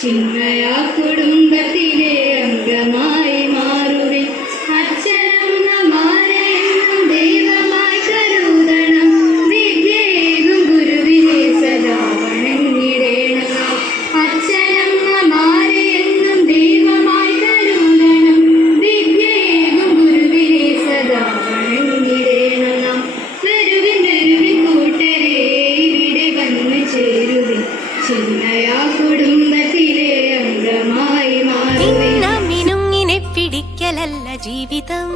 ചിന്മയാ കുടുംബത്തിലെ അംഗമായി മാറുവേ. അച്ഛനമ്മമാരെ എന്നും ദൈവമായി കരുതണം. വിദ്യയേകും ഗുരുവിനെ സദാ വണങ്ങിടേണം. അച്ഛനമ്മമാരെ എന്നും ദൈവമായി കരുതണം. വിദ്യയേകും ഗുരുവിനെ സദാ വണങ്ങിടേണം. വരുവിൻ വരുവിൻ കൂട്ടരെ ഇവിടെ വന്നു ചേരുവിൻ. ചിന്മയാ കുടുംബത്തിലെ അംഗമായി മാറുവേ. മിനുങ്ങിനെ പിടിക്കലല്ല ജീവിതം.